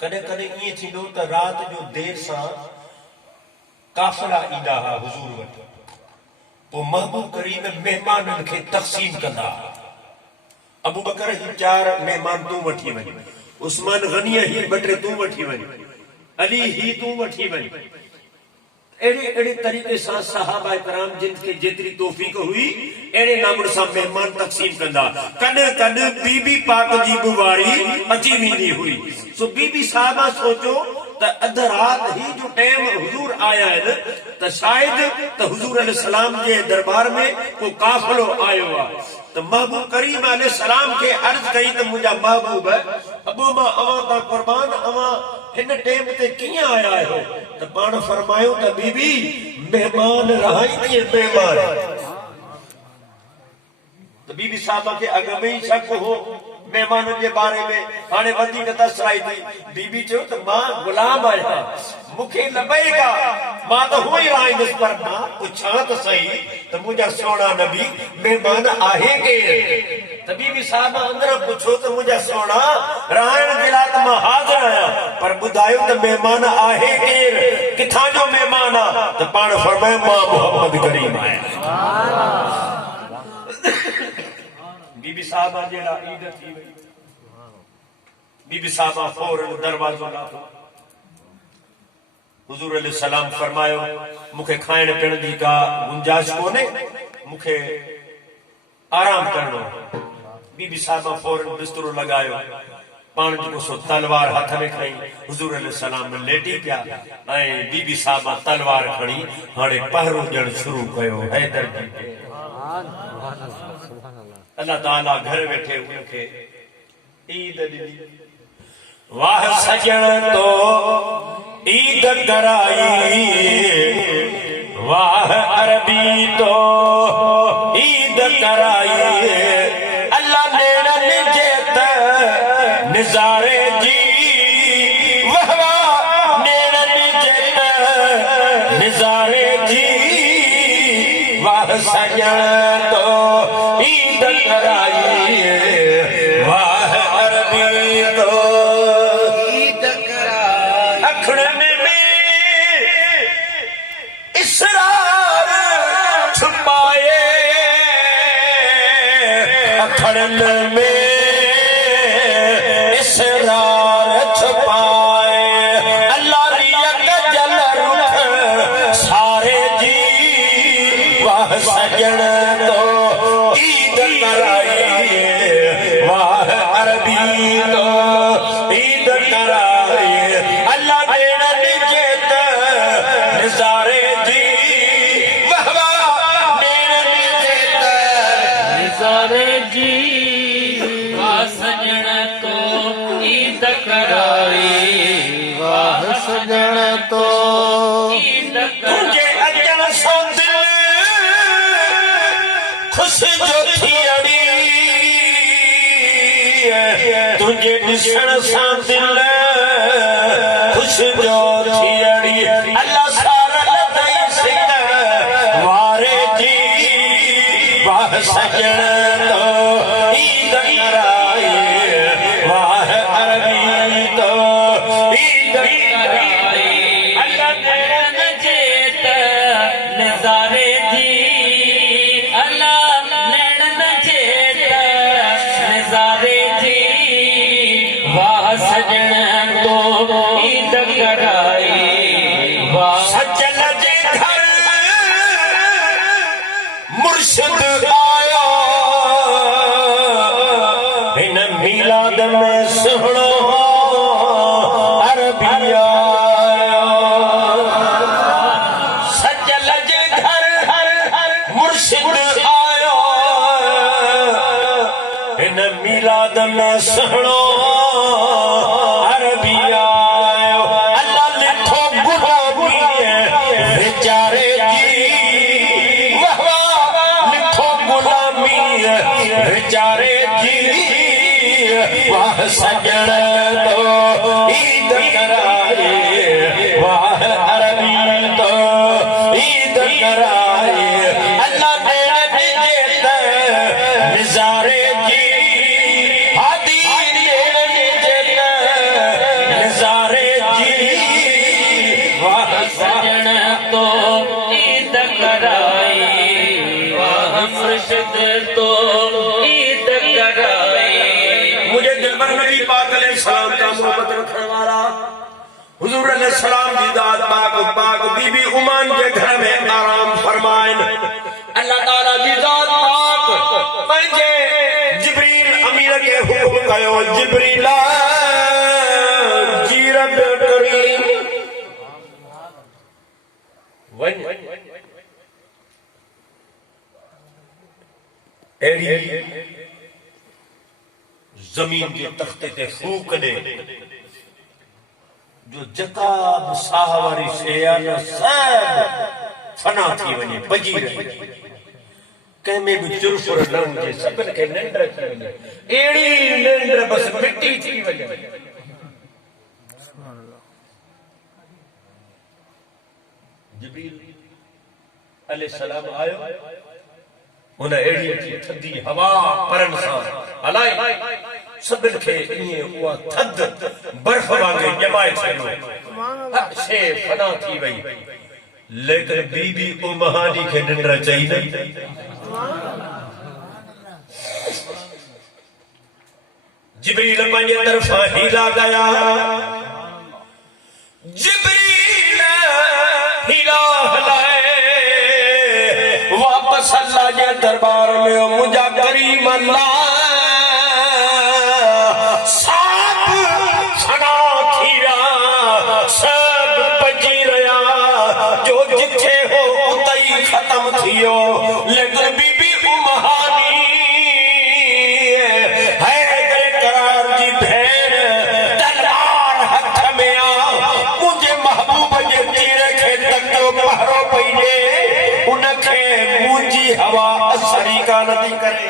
कॾहिं कॾहिं ईअं थींदो त राति जो देर सां काफ़िला ईंदा हुआ हुज़ूर वटि, पोइ महबूब करीम महिमाननि खे तक़सीम कंदा। अबू बकर ही 4 महिमान तूं वठी वञ, उस्मान गनी ही 2-3 तूं वठी वञ, अली ही तूं वठी वञ। अड़े तरीक़े सां सहाबा कराम जिनखे जेतिरी तौफ़ीक़ हुई अड़े नमूने सां महिमान तक़सीम कंदा। कॾहिं कॾहिं बीबी पाक जी बि वारी अची वेंदी हुई। सो बीबी साहबा सोचो त अध रात ही जो टाइम हुजूर आया आहिनि त शायद त हुजूर अलैहिस्सलाम जे दरबार में को काफ़िलो आयो आहे। त महबूब करीम अलैहिस्सलाम खे अर्ज़ कई त मुंहिंजा महबूब अबो मां अवां तां कुर्बान, अवां हिन टाइम ते कीअं आया आहियो? त पाण फरमायो त बीबी मेहमान रहाईंदी मेहमान। त बीबी साहबा खे अॻ में ई शक हो मेहमाननि जे बारे में, हाणे वधीक तसराई थी। बीबी चयो त मां गुलाम आहियां, मूंखे लबैका, मां त हुअ ई रहाईंदुसि, पर मां पुछां त सही त मुंहिंजा सोना नबी मेहमान आहे केरु? त बीबी साहबा अंदर पुछो त मुंहिंजा सोना रहाइण जे लाइ त मां हाज़िर आहियां, पर ॿुधायो त मेहमान आहे केरु, किथां जो मेहमान आहे? त पाण फरमाए मां मोहम्मद करीम आहियां। बीबी साहबा जहिड़ा ईद थी वई। बीबी साहबा फौरन दरवाज़ो लाथो। हुजूर अलैहिस्सलाम फरमायो मूंखे खाइण पीअण जी का गुंजाइश कोन्हे, मूंखे आराम करणो। बीबी साहबा फौरन बिस्तरो लगायो, पाण जेको सो तलवार हथ में खई हुजूर अलैहिस्सलाम लेटी पिया ऐं बीबी साहबा तलवार खणी हाणे पहरो ॾियण शुरू कयो। हैदर जी अल्लाह ताला घर वेठे उनखे ईद ॾिनी। वाह सजण तो ईद कराई, वाह अरबी तो ईद कराई, अल्लाह नेड़न जेत निज़ारे जी, वाह वाह नेड़न जेत निज़ारे जी, वाह सजण तो ईद कराई, वाह अरबी तो ईद कराई। अखड़न में इसरार छुपाए, अखड़न में इसरार छुपाए, अल्लाह रियत जल रुख सारे जी, वाह सजण तो ईद कराई, वाह अरबी तो ईद कराई, अल्लाह नेड़न जेत निज़ारे जी, वाह वाह नेड़न जेत निज़ारे जी, वाह सजण तो ईद कराई, वाह सजण तो ईद तुझे अचण सां दिल खुश जो थियड़ी, तुझे ॾिसण सां दिल खुश जो थियड़ी, अल्लाह सारल दई सिंध वारे जी, वाह सजण तो ईद कराई, वाह अरबी तो ईद कराई, अल्लाह नेड़न जेत निज़ारे जी, अल्लाह नेड़न जेत निज़ारे जी, वाह सजण तो ईद कराई, वाह सजन जे घर मुर्शिद आयो, हिन मीलाद में सुहिणो अरबी आयो। सजल जे घर मुर्शिद आयो, हिन मीलाद में सुहिणो अरबी आयो। अल्लाह लिखो गुलामी बेचारे जी, वाह वाह लिखो गुलामी बेचारे जी, वाह सजण तो ईद कराए, वाह अरबी तो ईद कराए, अल्लाह नेड़न जेत निज़ारे जी, हादी दिलबर नबी पाक अलैहिस्सलाम का मोहब्बत रखने वाला हुजूर अलैहिस्सलाम की दात पाक बीबी उमान के घर में आराम फरमाइन। अल्लाह ताला की दात पाक पंजे जिब्रील अमीर के हुक्म कयो जिब्रीला जी रब करीम वन एड़ी जमीन के तख्ते ते फूक दे जो जताब साहवारी शेयान सब फना थी वने बजी रही कंहिंमें भी चुरफुर न हुजे सभिनि खे निंड थी वञे एड़ी निंड बस मिटी थी वञे। जिब्रील अलैहिस्सलाम आयो उन एड़ी थी थदी हवा परन सां हलाई सभिनि खे ईअं उहा थद बर्फ वांगुरु ॼमाए छॾियो हर शइ फना थी वई लेकिन बीबी उमहानी खे निंड चई न। जिब्रील पंहिंजे तरफ़ां हीला कया जिब्रील हीला हलाए वापस अल्लाह जे दरबार में मुंहिंजा करीम अल्लाह लेकिन बीबी उमहानी है करार जी भेण तलवार हथ में आ मुझे महबूब जे तीर खे तकियो पहरो पइजे उनखे मुंहिंजी हवा असर ई कान थी करे।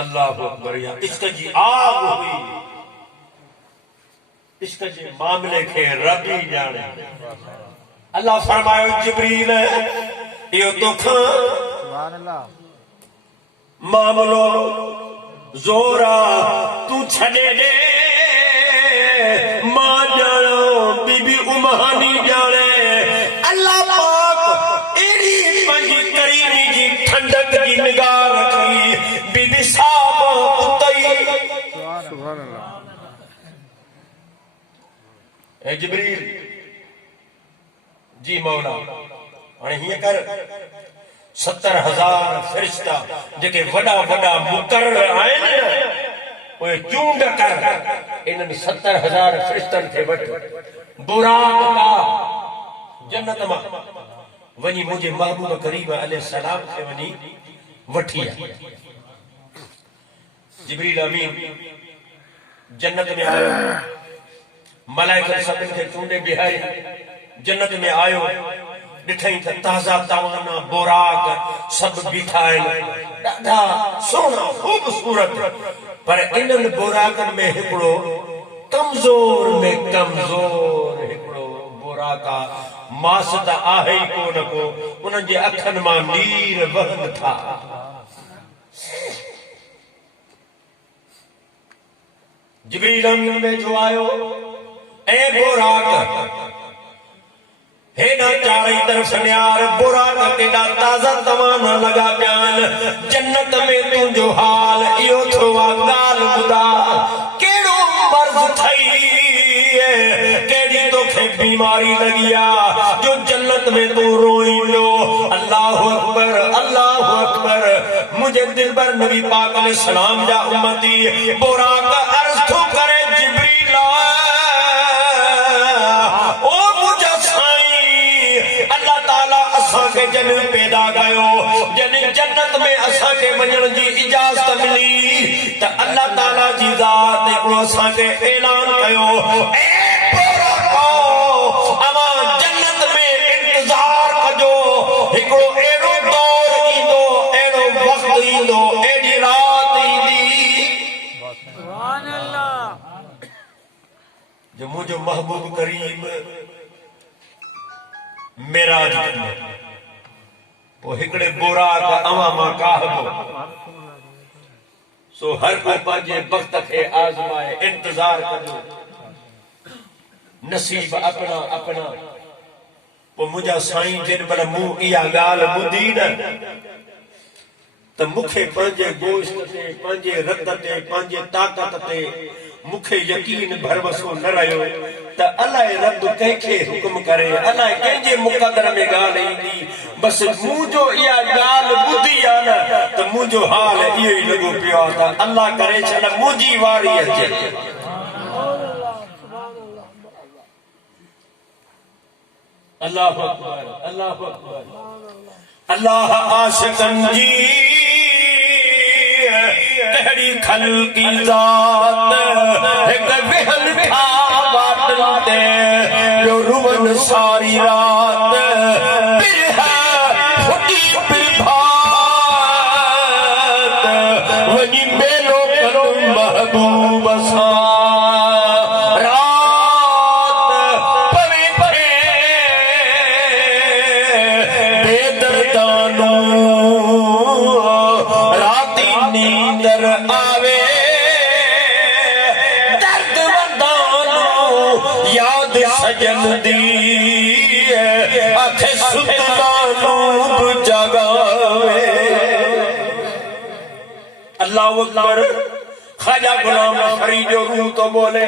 अल्लाह अकबर या इश्क जी आग हुई इश्क जे मामले खे रब ई ॼाणे। अल्लाह फरमायो जिब्रील इहो तोखां मामलो ज़ोरा तू छॾे ॾे मां ॼाणो बीबी उमहानी ॼाणे। अल्लाह पाक एड़ी पंहिंजी करीमी जी ठंडक जी निगाह रखी बीबी साहब उतई ए जिब्रील जी मौला हाणे हीअं कर 70,000 फ़रिश्ता जेके वॾा वॾा मुक़रर आहिनि उहे चूंड कर इन्हनि 70,000 फ़रिश्तनि खे वठ बुराक का जन्नत मां वञी मुंहिंजे महबूब करीम अलैहिस्सलाम खे वञी वठी आ। जिब्रील अमीन जन्नत में आयो मलाइका सभिनि खे चूंडे बिहारी जन्नत में आयो ॾिठई त ताज़ा तवाना बोराक सभु बीठा आहिनि ॾाढा सुहिणा ख़ूबसूरत पर इन्हनि बोराकनि में हिकिड़ो कमज़ोर में कमज़ोर हिकिड़ो बोराका मास त आहे ई कोन को उन्हनि जे अखनि मां नीर वहनि था। जिब्रील अमीन में जो आयो ए बोराक हेॾा चारई तरफ़ न्यार बोराक केॾा ताज़ा तवाना लॻा पिया आहिनि जन्नत में तुंहिंजो हाल इहो थियो आहे ॻाल्हि ॿुधा कहिड़ो मर्ज़ थई कहिड़ी तोखे बीमारी लॻी आहे जो जन्नत में तूं रोई पियो। अल्लाहु अकबर मुंहिंजे दिलबर नबी पाक अलैहिस्सलाम जा उम्मती बोराक अर्ज़ थो करे जिब्रील जन पैदा कयो जन जन्नत में असा के वञण जी इजाज़त मिली त अल्लाह ताला जी ज़ात हिकिड़ो असा के ऐलान कयो ए बोराको अवा जन्नत में इंतज़ार कजो हिकिड़ो अहिड़ो दौर ईंदो अहिड़ो वक़्तु ईंदो अहिड़ी रात ईंदी सुभान अल्लाह जो मुंहिंजो महबूब करीम मेराज वो हिकड़े बोराक अवा मां कहबो सो हर कोई पंहिंजे वक्त खे आज़माए इंतजार कजो नसीब अपना अपना वो मुंहिंजा साईं जिन पर मूं इहा ॻाल्हि ॿुधी न त मूंखे पंहिंजे गोश्त ते पंहिंजे रत ते पंहिंजे ताक़त ते मूंखे यकीन भरवसो न रहियो त अलाए रब कंहिंखे हुकुम करे अलाए कंहिंजे मुक़दर में ॻाल्हि ईंदी बस मुंहिंजो इहा ॻाल्हि ॿुधी आहे न त मुंहिंजो हाल इहो ई लॻो पियो आहे त अल्लाह करे छॾ मुंहिंजी वारी अचे अल्लाह अकबर अल्लाह अकबर अल्लाह आशिकन जी कहिड़ी खल्की ज़ात हिक वेहन खा बाटन ते जो रुवन सारी रात बिरहा फुटी बिरभात वञी मेलो करो महबूब सां सजन दी आखे सुल्तानों जगावे अल्लाह अकबर ख्वाजा गुलाम फरीद जो रूह तो बोले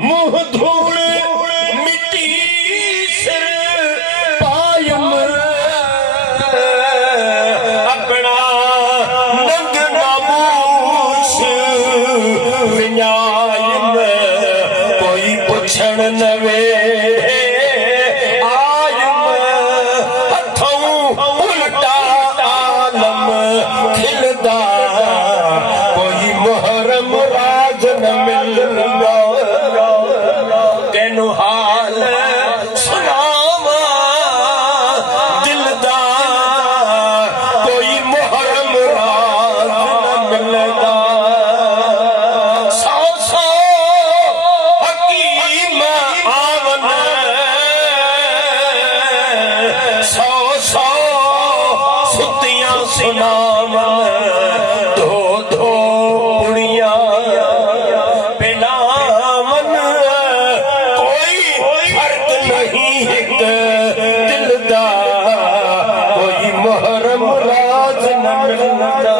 मुँह धूल मिट्टी सिर पायम अपना नंग नामूस विञायम कोई पुछण न वेठे आयम हथों उल्टा आलम खिलदा कोई मुहर्रम राज न मिलदा तेनू हाल सुनावा दिलदा कोई मुहर्रम राज न मिलदा सौ सौ हकीम आवन सौ सौ सुतियां सुनावन धो धो पुड़ियां पिलावन कोई फर्क नहीं एक दिलदा कोई मुहर्रम राज न मिलदा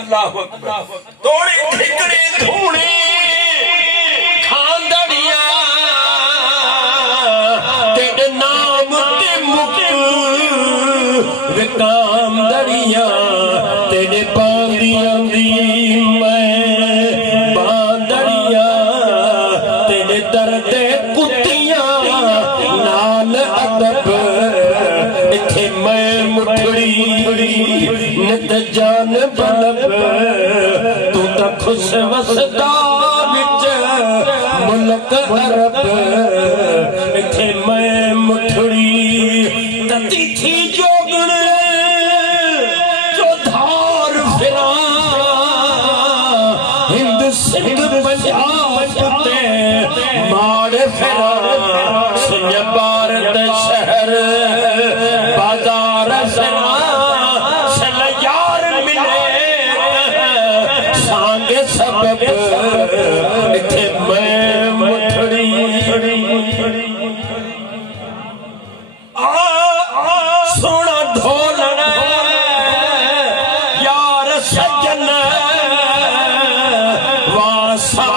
अल्लाह अकबर तोड़े ठिकरे धूणे खांदड़िया तेरे नाम ते मुक्त विकाम दड़िया तेरे बांदियां दी मैं बांदड़िया तेरे दर्दे कुत्तियां नाल अदब इथे मैं मुठड़ी नित जान बलब तू तो खुश वसदा विच मुल्क अरब इथे मैं मुठड़ी तती थी जोगण जो धार फिरा हिंद सिंध पंजाब ते माड़ फिरा सुन भारत शहर बाजार फिरा सल यार मिले सांगे सबब इथे मैं मुठड़ी सोना ढोलन यार सजन वासा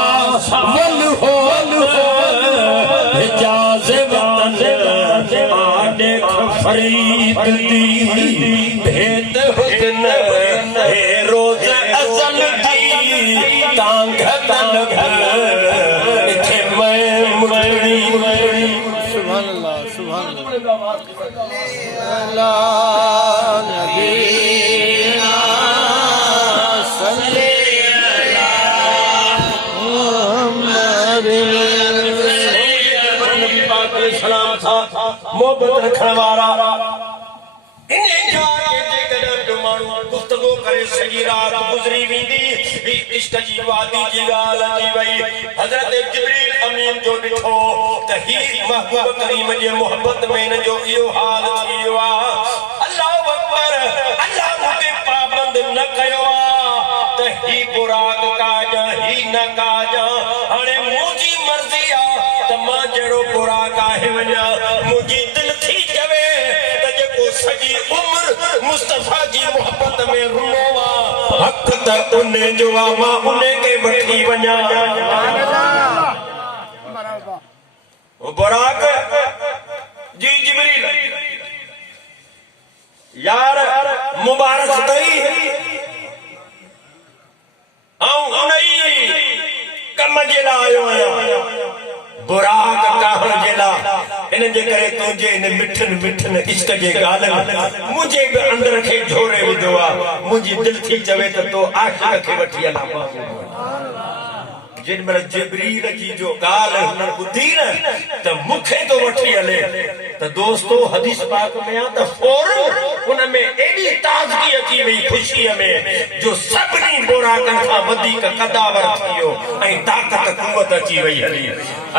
वल होल हिजाज वतन देख फरीद दी भेद हुस्न हे रोज अज़ल दी तांग तलब इथे मैं मुठड़ी सुभान अल्लाह अल्लाह नबीना सल्ले अला मुहम्मद नबी पाक अलैहि सलाम था मोहब्बत रखण वारा इन जाके जेकॾहिं माण्हू गुफ्तगू करे सॼी राति गुज़री वेंदी इश्क जी वादी जी ॻाल्हि अची वई हज़रत जिब्रील अमीन जो ॾिठो त ही महबूब करीम जे मोहब्बत में हिन जो इहो हाल थी वियो आहे अल्लाह अकबर अल्लाह मूंखे पाबंद न कयो आहे त ही बुराक काजा ही न काजा हाणे मुंहिंजी मर्ज़ी आहे त मां जहिड़ो बुराक आहे वञा मुंहिंजी दिलि थी चवे त जेको सॼी उम्र मुस्तफ़ा जी मोहब्बत में रुनो आहे हक़ त उन जो आहे मां उन खे वठी वञा बुराक जी जिब्रील यार मुबारक तई आऊं उनई कम जे लाइ आयो आहियां बुराक कहण जे लाइ इन जे करे तुंहिंजे इन मिठन मिठन इश्क जे ॻाल्हियुनि मुंहिंजे बि अंदर खे झोरे विधो आहे मुंहिंजी दिलि थी चवे त तो आशिक़ खे वठी हलां जिन महिल जिब्रील जी जो ॻाल्हि हुन ॿुधी न त मूंखे तो वठी हले त दोस्तो हदीस पाक में आहे त फौरन उन में एॾी ताज़गी अची वई ख़ुशीअ में जो सभिनी बुराकनि खां वधीक कदावर थी वियो ऐं ताक़त क़ुवत अची वई हली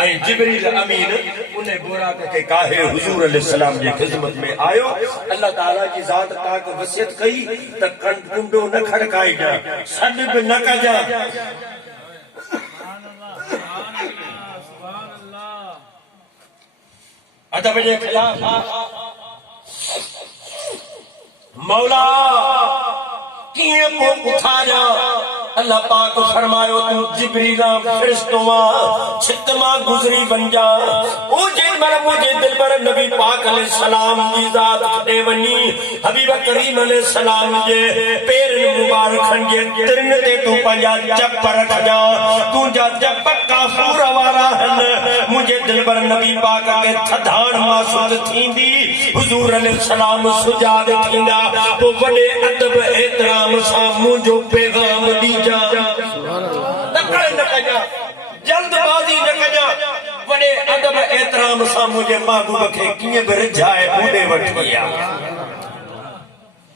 ऐं जिब्रील अमीन उन बुराक खे काहे हुज़ूर अलैहिस्सलाम जी ख़िदमत में आयो अल्लाह ताला जी ज़ात पाक वसियत कई त कुंडो न खड़काइजां सॾ बि न कजां अदब जे खिलाफ मौला कीअं पोइ उथारिया अल्लाह पाक फरमायो तूं जिब्रील फ़रिश्तो छित मां गुज़री वञा ओ जेॾी महिल मुंहिंजे दिलबर नबी पाक अलैहिस्सलाम जी ज़ात ॾे वञी हबीब करीम अलैहिस्सलाम जे पेरनि मुबारकनि जे तिरन ते तूं पंहिंजा चप रखजां तुंहिंजा चप काफ़ूर वारा आहिनि मुंहिंजे दिलबर नबी पाक खे थधाण महसूस थींदी हुज़ूर अलैहिस्सलाम सुजाग थींदा पोइ वॾे अदब एतिराम सां मुंहिंजो पैगाम ॾीजां जल्दबाज़ी न कजां वॾे अदब एतिराम सां मुंहिंजे महबूब खे कीअं बि रिझाए मूं वटि विया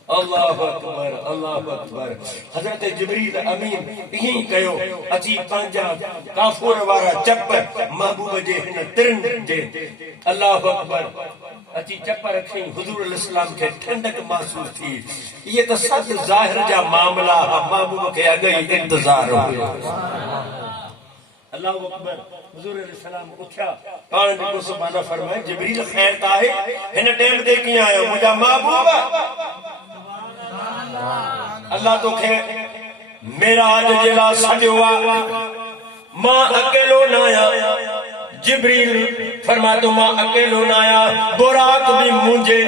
अल्लाहु अकबर अल्लाहु अकबर हज़रत जिब्रील अमीन ईअं ई कयो अची पंहिंजा काफ़ूर वारा चप महबूब जे हिन तिरन जे अल्लाहु अकबर अची चप रखई हुज़ूर अलैहिस्सलाम खे ठंडक महसूस थी ये तो सद ज़ाहिर जा मामला महबूब के अगे इंतजार हो अल्लाह अकबर हुज़ूर अलैहिस्सलाम उठा पान को सुभान फरमाए जिब्रील खैर का है इन टाइम दे की आयो मुजा महबूब अल्लाह तो खे मेरा आज जिला सजवा मां अकेलो ना आया जिब्रील फरमा तो मां अकेलो ना आया बुराक भी मुझे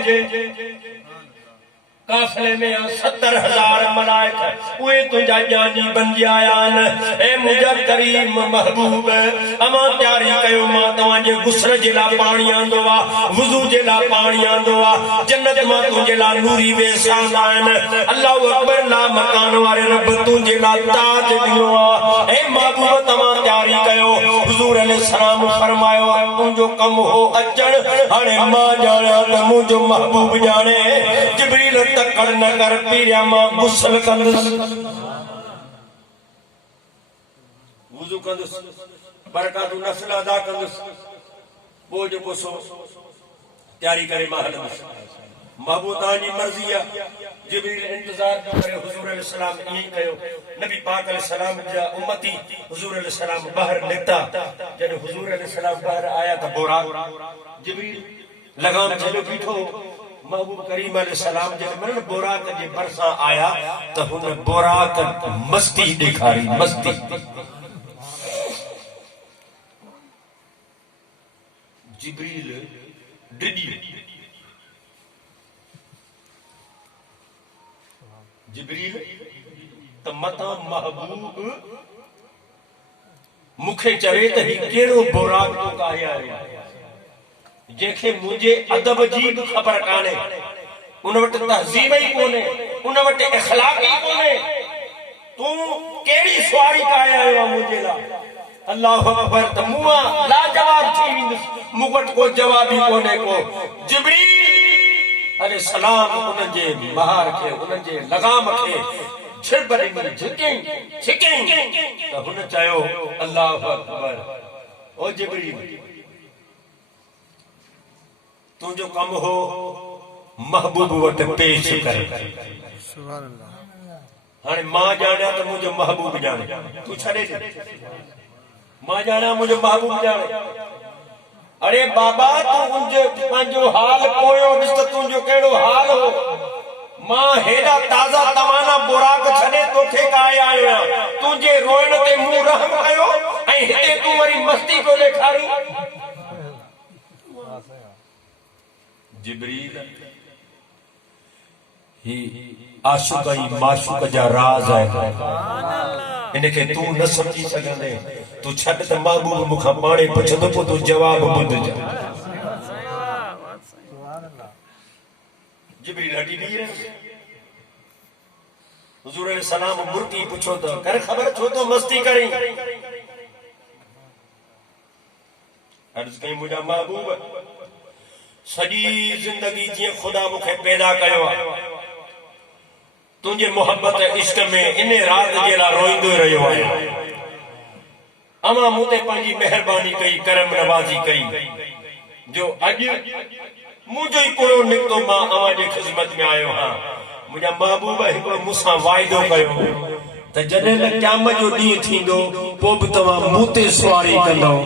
काफले में 70,000 मलाइक उए तुझा जानी बन जायान ए मुझा करीम महबूब अमा तैयारी कयो मां तवा जे गुस्र जिला पानी आंदो वा वुजू जिला पानी आंदो वा जन्नत मां तुझे ला नूरी वे सामान अल्लाह अकबर ला मकान वाले रब तुझे ला ताज दियो ए महबूब तवा तैयारी कयो हुजूर अलैहिस्सलाम फरमायो तुझो कम हो अचण हाने मां जाने त मुझो महबूब जाने जिब्रील तकड़ न कर पीरिया मां गुस्ल कंदुस वुजू कंदुस बरकातु नफल अदा कंदुस वो जो सो तैयारी करे मां हलंदुस महबूब ताजी मर्जी है जिब्रील इंतजार न करे हुजूर अलैहिस्सलाम ई कयो नबी पाक अलैहिस्सलाम जा उम्मती हुजूर अलैहिस्सलाम बाहर निकता जब हुजूर अलैहिस्सलाम बाहर आया तो बोरा जिब्रील लगाम चलो बीठो महबूब करीम अलैहिस्सलाम जब मन बोराक जे बरसा आया तो हुन बोराक मस्ती दिखाई मस्ती जिब्रील डिडी जिब्रील त मता महबूब मुखे चवे त ही केड़ो बोराक तो काया है जेके मुझे अदब जी खबर काने उन वट तहजीब ही कोने उन वट इखलाक ही कोने तू केड़ी सवारी काया है मुझे ला अल्लाह अकबर त मुआ ला जवाब थी मुगट को जवाब ही कोने को जिब्रील अरे सलाम उन जे बहार के उन जे लगाम के छिब ॾिनी झिकई झिकई त हुन चयो अल्लाहु अकबर ओ जिब्रील तुंहिंजो कम हो महबूब वटि पेश कर सुभान अल्लाह हाणे मां ॼाणिया त मुंहिंजो महबूब ॼाणे तूं छॾे ॾे मां ॼाणिया मुंहिंजो महबूब ॼाणे अरे बाबा तूं मुंहिंजो पंहिंजो हाल पोयो ॾिस त तुंहिंजो कहिड़ो हाल हो मां हेॾा ताज़ा तवाना बुराक छॾे तोखे काए आयो आहियां तुंहिंजे रोइण ते मूं रहम कयो ऐं हिते तूं वरी मस्ती पियो ॾेखारी जिब्रील ही आशिक़ ऐं माशूक़ जा राज़ आहे इनखे तूं न सम्झी सघंदे तूं छॾ त महबूब मूंखां पाणे पुछंदो पोइ तूं जवाब ॿुधजां जिब्रील हटी बीह रहियो हुज़ूर अलैहि सलाम मुर्की पुछो त कर ख़बर छो तो मस्ती करी अर्ज़ कई मुंहिंजा महबूब सॼी ज़िंदगी जीअं ख़ुदा मूंखे पैदा कयो आहे तुंहिंजे मोहब्बत इश्क में इन रात जे लाइ रोईंदो रहियो आहियां अमां मूं ते पंहिंजी महिरबानी कई करम नवाज़ी कई जो अॼु मुंहिंजो ई कुड़ो निकितो मां अवां जे ख़िदमत में आयो आहियां मुंहिंजा महबूब हिकिड़ो मूंसां वाइदो कयो त जॾहिं त क़यामत जो ॾींहुं थींदो पोइ बि तव्हां मूं ते सुवारी कंदव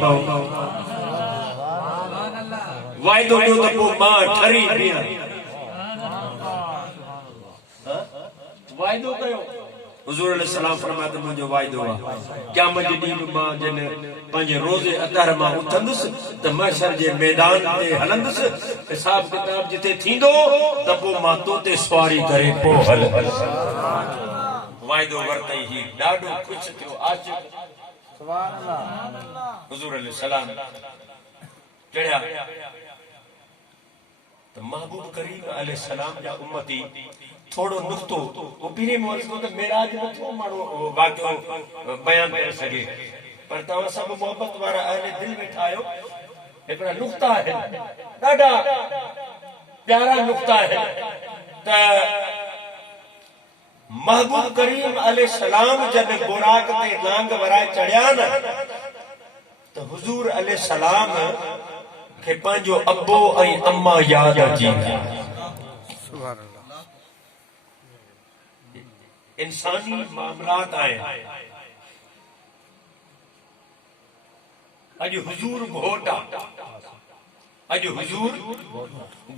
वाइदो ॾियो त पोइ मां ठरी बीहां वाइदो कयो हुज़ूर अलैहि सलाम फरमाया त मुंहिंजो वाइदो आहे क़यामत जे ॾींहुं मां जॾहिं पंहिंजे रोज़े अतहर मां उथंदुसि त महशर जे मैदान ते हलंदुसि हिसाब किताब जिते थींदो त पोइ मां तो ते सुवारी करे पोइ हल वाइदो वरितई ही ॾाढो ख़ुशि थियो आशिक़ सुभान अल्लाह हुज़ूर अलैहि सलाम चढ़िया तो महबूब करीम अलैहि सलाम जा उम्मती थोड़ो नुक्तो वो पीरे मोहल्ले तो मेराज में थो मारो वाक़ियो बयान करे सके पर तव्हां सब मोहब्बत वारा अहले दिल में ठायो एकड़ा नुक्ता है ॾाढा प्यारा नुक्ता है त महबूब करीम अलैहि सलाम जब बुराक ते लांग वराए चढ़िया न तो हुजूर अलैहि सलाम के पंहिंजो अब्बो ऐं अम्मा याद अची सुभान अल्लाह इंसानी मामलात आए अॼु हुजूर घोटा अॼु हुजूर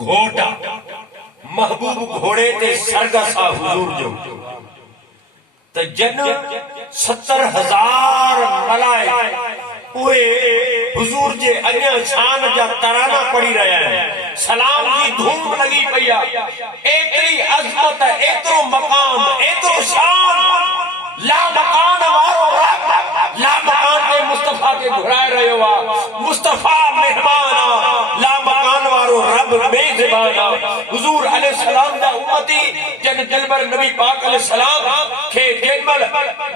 घोटा महबूब घोड़े ते सरगसा हुजूर जो त जन 70,000 मलाइक उहे हुजूर जे अॻियां शान जा तराना पढ़ी रहिया आहिनि सलाम जी धूम लगी पई आहे एतिरी अज़मत एतिरो मकाम एतिरो शान ला मकान वारो रब ला मकान ते मुस्तफा के घुराए रहियो आहे मुस्तफा मेहमान आहे ला मकान वारो रब मेज़बान आहे हुजूर अलैहि सलाम जा उम्मती जन दिलबर नबी पाक अलैहि सलाम के जेमल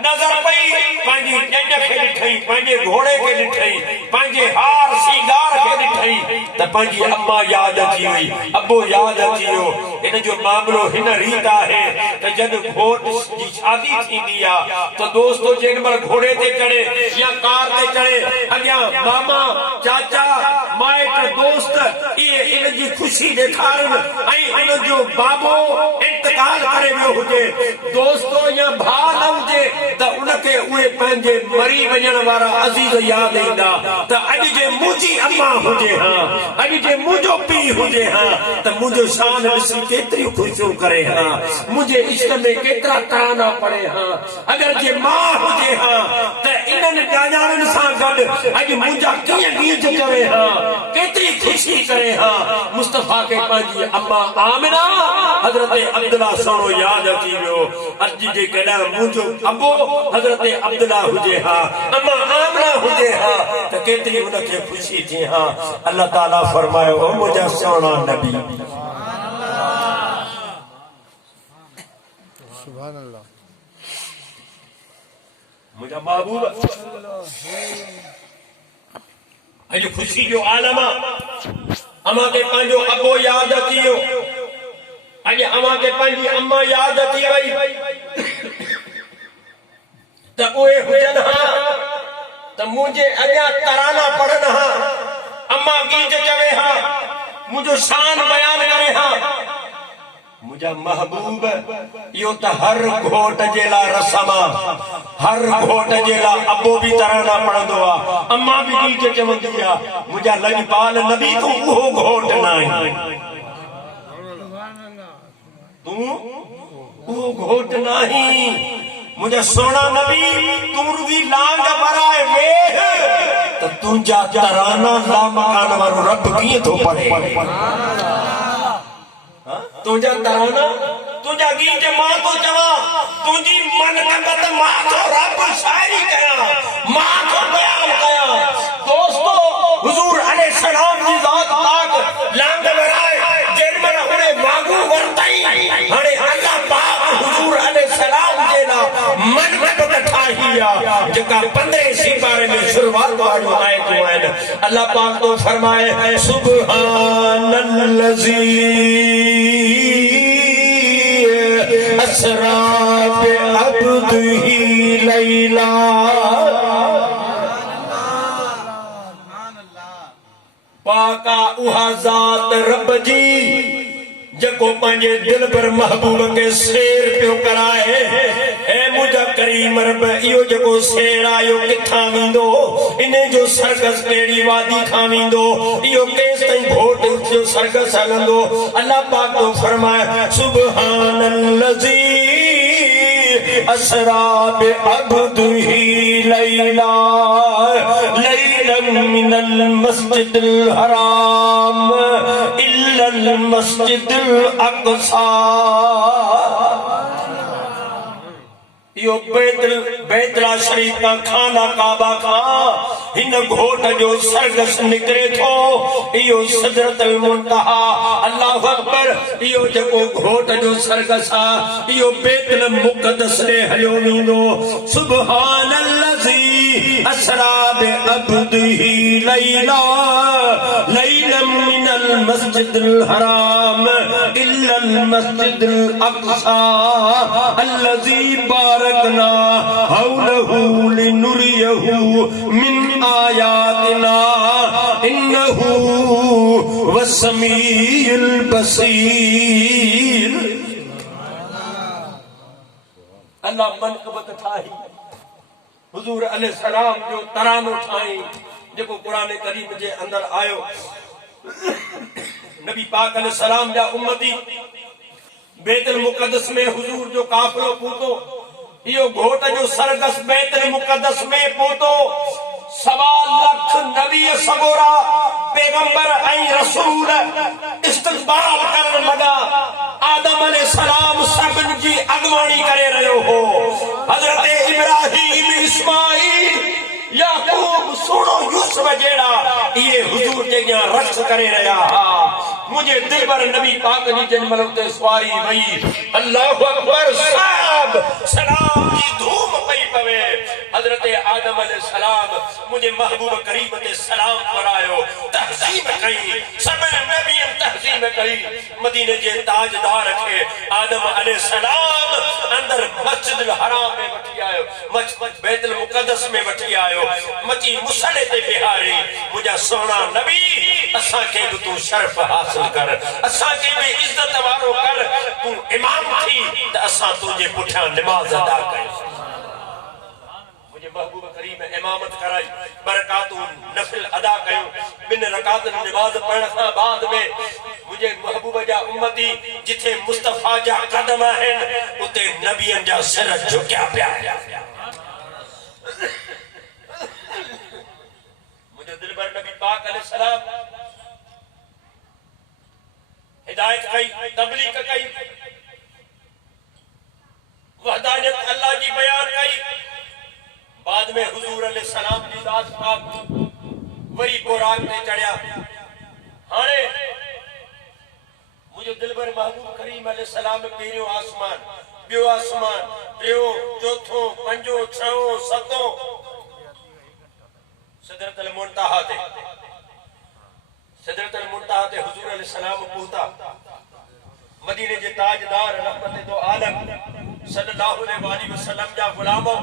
नजर पई पंहिंजी ॼञ खे ॾिठई पंहिंजे घोड़े खे ॾिठई पंहिंजे हार सींगार खे ॾिठई त पंहिंजी अम्मा याद अची वई अबो याद अची वियो इन जो मामलो हिन रीत आहे त जॾहिं घोट जी शादी थींदी आहे त दोस्तो जेमल घोड़े ते चढ़े या कार ते चढ़े अॻियां मामा चाचा माइट दोस्त इहे इन जी ख़ुशी ॾेखारनि ऐं इन जो बाबो इंतकाल करे वियो हुजे दोस्तो या भाउ न हुजे त उनखे उहे पंहिंजे मरी वञण वारा अज़ीज़ यादि ईंदा त अॼु जे मुंहिंजी अम्मा हुजे हा अॼु जे मुंहिंजो पीउ हुजे हा त मुंहिंजो शान ॾिसी केतिरियूं ख़ुशियूं करे हा मुंहिंजे इश्क में केतिरा तराना पढ़े हा अगरि जे मां हुजे हा त इन्हनि ॼाणाणनि सां गॾु अॼु मुंहिंजा कीअं गीत चवे हा केतिरी ख़ुशी करे हा मुस्तफा के पंहिंजी अम्मा आमिना हज़रत अब्दुल्ला सोनो यादि अची वियो अॼु जे कॾहिं मुंहिंजो अबो हज़रत अब्दुल्ला हुजे हा अम्मा आमिना हुजे हा त केतिरी उनखे ख़ुशी थिए हा अल्लाह ताला फरमायो ओ मुंहिंजा सोना नबी सुभान अल्लाह मुंहिंजा महबूब अॼु ख़ुशी जो आलम अमां खे पंहिंजो अबो यादि अची वियो अॼु अमां खे पंहिंजी अम्मा यादि अची वई त उहे हुजन हा त मुझे अॻियां तराना पढ़न हा, अम्मा गीत चवे हा, मुझो शान बयान करे हा। मुझा महबूब यो त हर घोट जे ला रसमा, हर घोट जे ला अबो भी तराना पढ़ंदो आ, अम्मा भी गीत चवंदी आ। मुझा लजपाल नबी तू उहो घोट नाहीं, तू उहो घोट नहीं। मुझे सोना नबी तू रुगी लांग बराए वेह त तुंजा तराना ला मकान वारो रब कीअं थो पढ़े। तुंजा तराना तुंजा गीत मां तो चवा, तुंजी मन कबत मां तो रब शायरी कया, मां तो बयान कया। दोस्तों हुजूर अलैहि सलाम जी जात पाक लांग बराए जेमन हुने मांगू वरतई, हाणे अल्लाह पाक हुजूर अलैहि सलाम जे ला मन कबत ठाहिया जेका 15 सिपारे में शुरुआत वाली आयतूं आहिनि। अल्लाह पाक तो फरमाए सुब्हानल्लज़ी असरा बिअब्दिही लैला। पाका उहा ज़ात रब जी जको पंहिंजे दिल पर महबूब के शेर पियो कराए। ए मुझा करीम रब इहो जेको शेर आयो किथां वेंदो, इन जो सरकस कहिड़ी वादी खां वेंदो, इहो केसि ताईं घोट जो सरकस हलंदो। अल्लाह पाक तो फरमाए सुब्हानल्लज़ी असरा बिअब्दिही लैला लैलन मिनल मस्जिदिल हराम इल्लल मस्जिदिल अक़सा। यो बैतुल्ला शरीफ का खाना काबा का हिन घोट जो सरगस निकरे थो, इहो सिदरतुल मुंतहा। अल्लाहु अकबर। इहो जेको घोट जो सरगस आ इहो बैतुल मुक़द्दस ने हलियो वेंदो। सुब्हानल्लज़ी असरा बिअब्दिही लैला लैलन मिनल मस्जिदिल हराम इल्लल मस्जिदिल अक़सा अल्लज़ी बारकना हौलहू लिनुरियहू मिन आयातिना इन्नहू वस्समीउल बसीर। अल्लाह मनक़बत ठाही हुजूर अलैहि सलाम जो तरानो ठाही जेको कुरान करीम जे अंदर आयो। नबी पाक अलैहि सलाम जा उम्मती बैतुल मुक़द्दस में हुजूर जो काफिलो पहुतो, इहो घोट जो सरगस बैतुल मुक़द्दस में पहुतो। 1.25 लाख नबी सगोरा पैगंबर ऐं रसूल इस्तक़बाल करण लगा। आदम अलैहि सलाम सभिनि जी अॻुवाणी करे रहियो हो। हज़रत इब्राहीम इस्माईल याकूब सोनो यूसुफ जहिड़ा इहे हुजूर जे अॻियां रक्स करे रहिया हा। मुझे दिल पर नबी पाक जी जन मल ते सवारी वई। अल्लाहु अकबर। साहब सलाम की धूम पई पवे। हजरत आदम अलैहि सलाम मुझे महबूब करीम ते सलाम करायो, तहजीब कई, सब नबी तहजीब कई। मदीने जे ताजदार खे आदम अलैहि सलाम अंदर मस्जिद हराम में वठी आयो, बैतुल मुक़द्दस में वठी आयो, मची मुसले ते बिहारी। मुझा सोना नबी असा के भी तू शर्फ हासिल कर, असा के भी इज्जत वारो कर। तू इमाम थी त असा तुझे पुठियां नमाज अदा कई। मुझे महबूब करीम इमामत कराई, बरकातू नफिल अदा कयो। 2 रकात नमाज पढ़ण खां बाद में मुझे महबूब जा उम्मती जिथे मुस्तफा जा कदम आहिनि उते नबियन जा सिर झुकिया पिया। मुझे दिल भर नबी पाक अलैहि सलाम हिदायत कई, तबलीग कई, वहदानियत अल्लाह जी बयान कई। बाद में हुजूर अलैहि सलाम जी ज़ात पाक वरी बुराक ते चढ़िया। हाणे मुझे दिल भर महबूब करीम अलैहि सलाम पहिरियों आसमान, ॿियो आसमान, टियों, चौथों, पंजों, छहों, सतों सिदरतुल मुंतहा ते हुजूर अलैहि सलाम पहुता। मदीने जे ताजदार रहमत दो आलम सल्लल्लाहु अलैहि वसल्लम जा गुलामो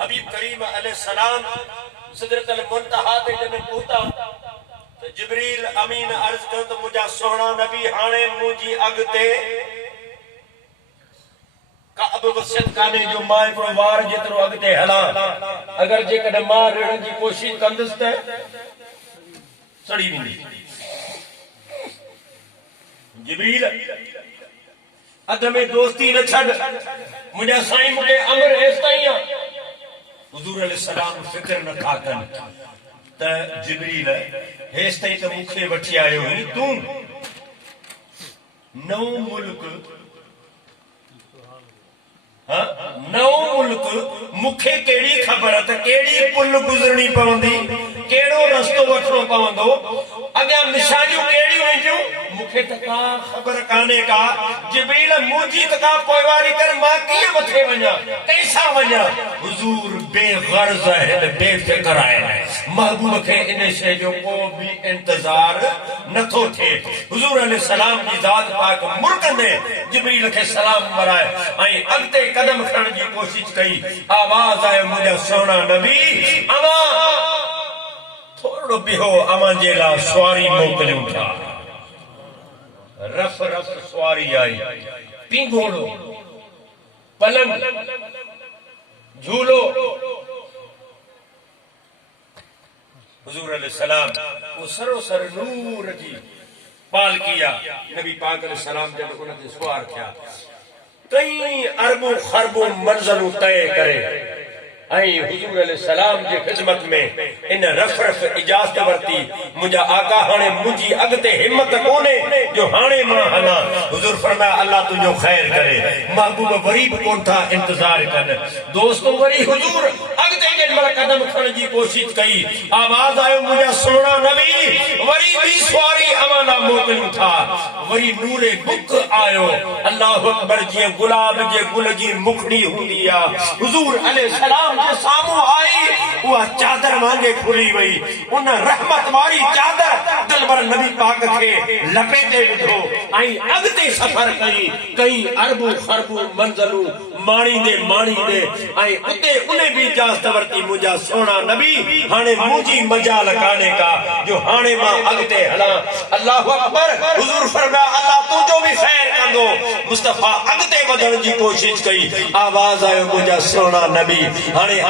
हबीब करीम अलैहिस्सलाम सिदरतुल मुंतहा ते जने पहुता तो जिब्रील अमीन अर्ज कयो तो मुझा सोहना नबी हाणे मुंजी अगते काब वसियत काने जो मां हिकिड़ो वार जेतिरो अगते हलां अगर जेकॾहिं मां रिड़ण जी कोशिश कंदुसि त सड़ी वेंदी जिब्रील अध में दोस्ती न छॾ मुंहिंजा साईं मूंखे अमर हेसि ताईं आहे हुजूर अलैहिस्सलाम फिक्र न था कनि त जिब्रील हेसि ताईं त मूंखे वठी आयो हुई तूं नओं मुल्क नओं मुल्क मूंखे कहिड़ी ख़बर त कहिड़ी पुल गुज़रणी पवंदी कहिड़ो रस्तो वठणो पवंदो अॻियां निशानियूं कहिड़ियूं ईंदियूं मूंखे त का ख़बर कान्हे का जिब्रील मुंहिंजी त का पोइवारी कर मां कीअं मथे वञा कैसां वञा हुजूर बेग़र्ज़ आहिनि बेफ़िक्र आहिनि महबूब खे इन शइ जो को बि इंतज़ार नथो थिए हुजूर अलैहिस्सलाम जी ज़ात पाक मुर्कंदे जिब्रील खे सलाम वराए ऐं अॻिते कदम खणण जी कोशिश कई आवाज़ आयो मुंहिंजा सोना नबी अवां थोरो बिहो अवां जे लाइ सवारी मोकिलियूं था रफ रफ सवारी आई पिंगोड़ो पलंग झूलो हुजूर अलैहिस्सलाम वो सरोसर नूर जी पालकिया नबी पाक अलैहिस्सलाम जब उनते सवार थिया कई अरबों खरबों मंज़िलूं तय करे ऐं हुजूर अलैहिस्सलाम जी खिदमत में इन रफ रफ इजाज़त वरती मुंहिंजा आका हाणे मुंहिंजी अॻिते हिम्मत कोन्हे जो हाणे मां हलां हुजूर फरमाया अल्लाह तुंहिंजो ख़ैर करे महबूब वरी बि कोन था इंतज़ार कनि दोस्तो वरी हुजूर अॻिते जेॾीमहिल कदम खणण जी कोशिश कई आवाज़ आयो मुंहिंजा सोना नबी वरी ॿी सवारी अवाना मोकिलियूं था वरी नूरे बुक आयो अल्लाहु अकबर जीअं गुलाब जे गुल जी मुखड़ी हूंदी आहे हुजूर अलैहिस्सलाम जे साम्हूं आई उहा चादर वांगे खुली वई उन रहमत वारी चादर दिलबर नबी पाक खे लपेटे विधो ऐं अॻिते सफ़र कई अरबूं खरबूं मंज़िलूं माणींदे ऐं उते उन बि इजाज़त वरती मुंहिंजा सोना नबी हाणे मुंहिंजी मजाल कान्हे का जो हाणे मां अॻिते हलां अल्लाहु अकबर हुजूर फरमाया अल्लाह तुंहिंजो बि ख़ैर कंदो मुस्तफ़ा अॻिते वधण जी कोशिश कई आवाज़ आयो मुंहिंजा सोना नबी हाणे